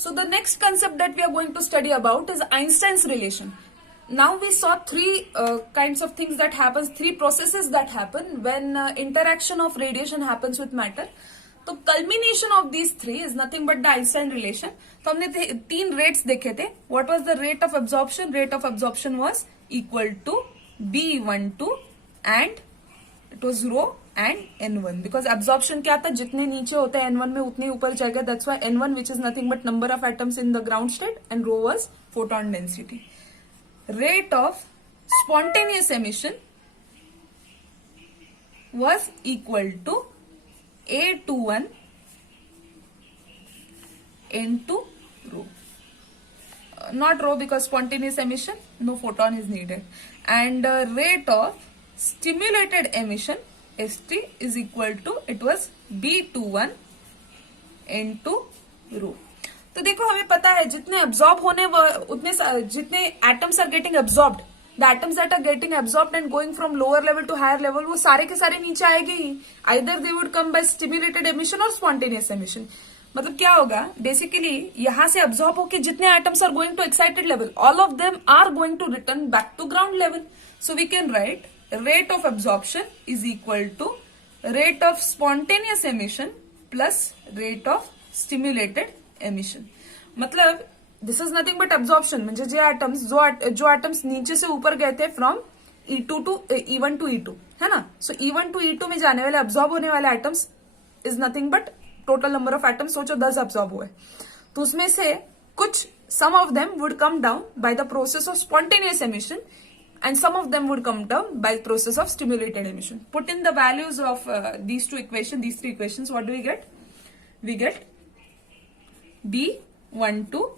So the next concept that we are going to study about is Einstein's relation. Now we saw three kinds of things that happens, three processes that happen when interaction of radiation happens with matter. तो culmination of these three is nothing but the Einstein relation. तो हमने तीन rates देखे थे. What was the rate of absorption? Rate of absorption was equal to B12 and it was rho and N1 because absorption क्या था, जितने नीचे होते हैं N1 में उतने ऊपर जाएगा. That's why N1 which is nothing but number of atoms in the ground state and rho was photon density. Rate of spontaneous emission was equal to A21 into rho. Not rho because spontaneous emission, no photon is needed. And rate of stimulated emission ST is equal to, it was B21 into rho. तो देखो हमें पता है जितने absorb होने उतने जितने atoms are getting absorbed, the atoms that are getting absorbed and going from lower level to higher level वो सारे के सारे नीचे आएंगे ही. Either they would come by stimulated emission or spontaneous emission. मतलब क्या होगा, बेसिकली यहां से absorb होके जितने atoms are going to excited level, all of them are going to return back to ground level. So we can write rate of absorption is equal to rate of spontaneous emission plus rate of stimulated emission. मतलब this is nothing but absorption. म्हणजे जे atoms जो atoms नीचे से ऊपर गए थे from E2 to E1 to E2 है ना. So E1 to E2 में जाने वाले absorb होने वाले atoms is nothing but total number of atoms. सोचो 10 absorb हुए तो उसमें से कुछ some of them would come down by the process of spontaneous emission and some of them would come down by the process of stimulated emission. Put in the values of these three equations. What do we get? We get B12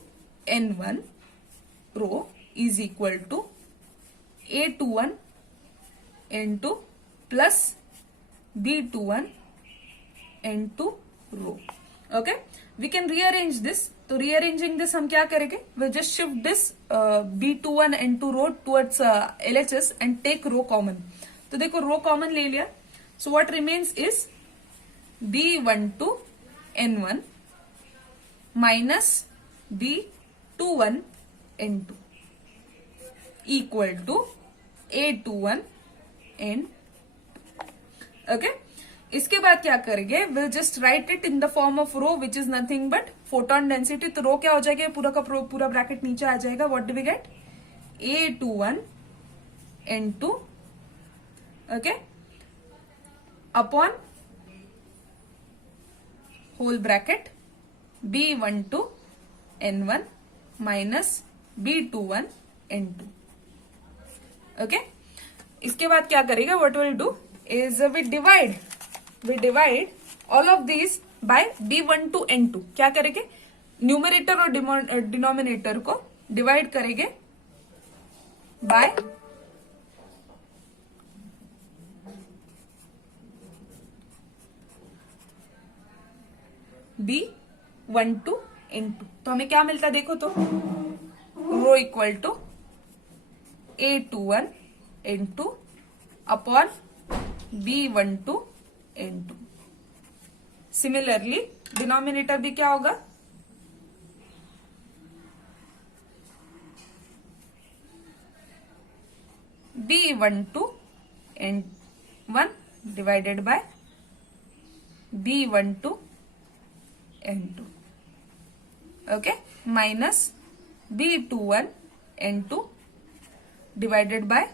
N1 rho is equal to A21 N2 plus B21 N2 rho. Okay, we can rearrange this. तो rearranging this हम क्या करेंगे? We'll just shift this B21 N2 rho towards LHS and take rho common. तो देखो rho common ले लिया. So what remains is B12 N1 minus B21 N2 equal to A21 N. Okay. इसके बाद क्या करेंगे? We'll just write it in the form of rho which is nothing but photon density. तो rho क्या हो जाएगा? पूरा का पूरा ब्रैकेट नीचे आ जाएगा. What do we get? A21 N2 okay upon whole bracket B12 N1 minus B21 N2. Okay. इसके बाद क्या करेगा? What we'll do is we divide all of these by B12 N2. क्या करेंगे? न्यूमरेटर और डिनोमिनेटर को डिवाइड करेंगे by B12 N2. तो हमें क्या मिलता देखो तो rho equal to A21 N2 upon B12 N2. Similarly denominator भी क्या होगा? B12 N1 divided by B12 N2. Okay, minus B21 N2 divided by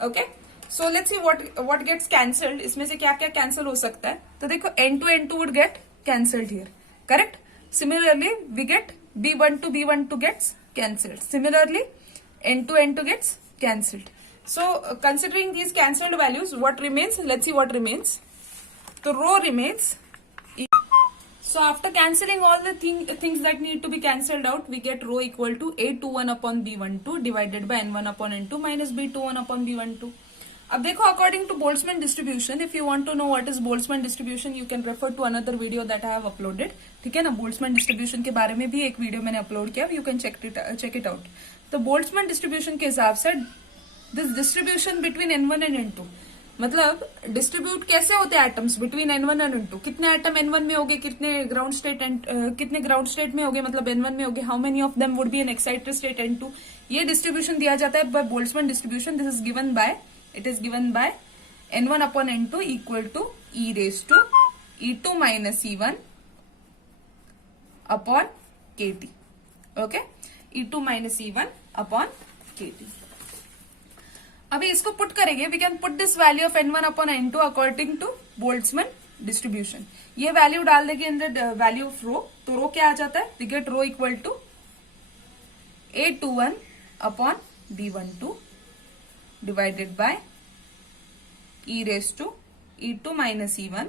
okay. So let's see what gets cancelled. इसमें से क्या क्या cancel हो सकता है? तो देखो N2 would get cancelled here, correct? Similarly, we get B12 gets cancelled. Similarly, N2 gets cancelled. So considering these cancelled values, what remains? Let's see what remains. The rho remains. So after cancelling all the things that need to be cancelled out, we get rho equal to A21 upon B12 divided by N1 upon N2 minus B21 upon B12. अब देखो according to Boltzmann distribution, if you want to know what is Boltzmann distribution, you can refer to another video that I have uploaded. ठीक है ना, Boltzmann distribution के बारे में भी एक वीडियो मैंने अपलोड किया, you can check it out. तो Boltzmann distribution के हिसाब से this distribution between N1 and N2, मतलब डिस्ट्रीब्यूट कैसे होते हैं atoms between N1 and N2, कितने एटम N1 में होंगे, कितने ग्राउंड स्टेट में होंगे, मतलब N1 में होंगे, how many of them would be in excited state N2। ये डिस्ट्रीब्यूशन दिया जाता है by Boltzmann distribution. This is given by N1 upon N2 equal to e raise to E2 minus E1 upon KT। Okay, E2 minus E1 upon KT। अभी इसको put करेंगे, we can put this value of N1 upon N2 according to Boltzmann distribution. ये value डाल देंगे in the value of रो, तो rho क्या आ जाता है, we get rho equal to A21 upon B12 divided by e raise to E2 minus E1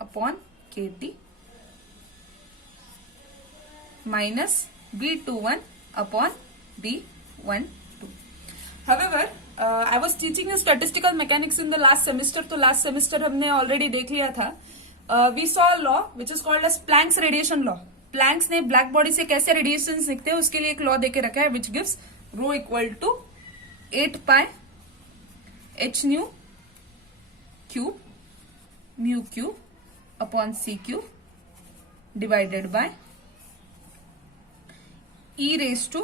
upon KT minus B21 upon B12. However, I was teaching you statistical mechanics in the last semester, तो last semester हमने already देख लिया था। We saw a law which is called as Planck's radiation law. Planck's ने black body से कैसे radiation दिखते हैं उसके लिए एक लॉ देके रखा है, which gives rho equal to 8 pi h nu cube mu cube upon c cube divided by e raised to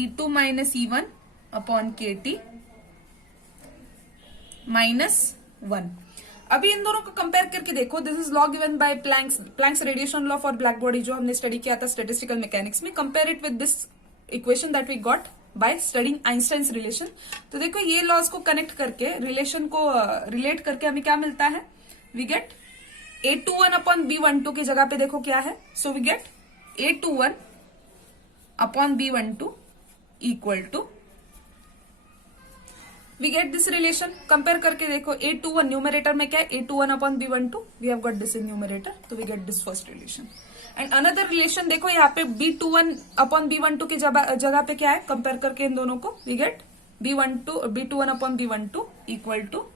E2 minus E1 upon KT minus 1। अभी इन दोनों को कंपेयर करके देखो, this is law given by Planck's radiation law for black body जो हमने study किया था statistical mechanics में। Compare it with this equation that we got by studying Einstein's relation. तो देखो ये लॉज को कनेक्ट करके रिलेशन को रिलेट करके हमें क्या मिलता है, we get A21 upon B12 की जगह पे देखो क्या है, so we get A21 upon B12 equal to, we get this relation. Compare करके देखो A21 न्यूमरेटर में क्या है, A21 upon B12, we have got this in numerator, तो we get this first relation. And another relation देखो यहाँ पे B21 upon B12 की जगह पे क्या है, कंपेयर करके इन दोनों को we get B21 upon B12 equal to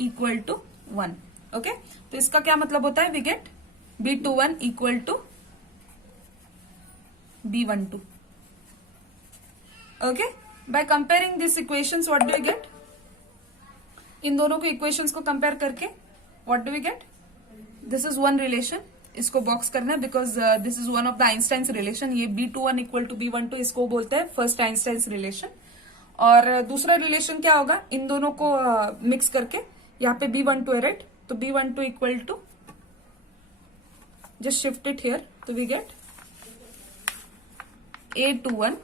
equal to 1। Okay, तो इसका क्या मतलब होता है, we get B21 equal to B12। Okay, by comparing this equations what do we get, इन दोनों को इक्वेशंस को कंपेयर करके what do we get, this is one relation, इसको बॉक्स करना है because this is one of the Einstein's relation. ये B21 equal to B12 इसको बोलते हैं फर्स्ट आइंस्टाइन्स रिलेशन। और दूसरा रिलेशन क्या होगा, इन दोनों को मिक्स करके यहाँ पे B12 है राइट, तो B12 equal to, just shift it here, so we get A21।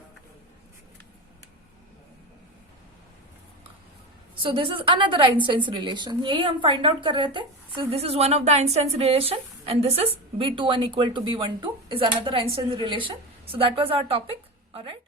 So this is another Einstein's relation, यही हम फाइंड आउट कर रहे थे। So this is one of the Einstein's relation and this is B21 equal to B12 is another Einstein's relation. So that was our topic, alright।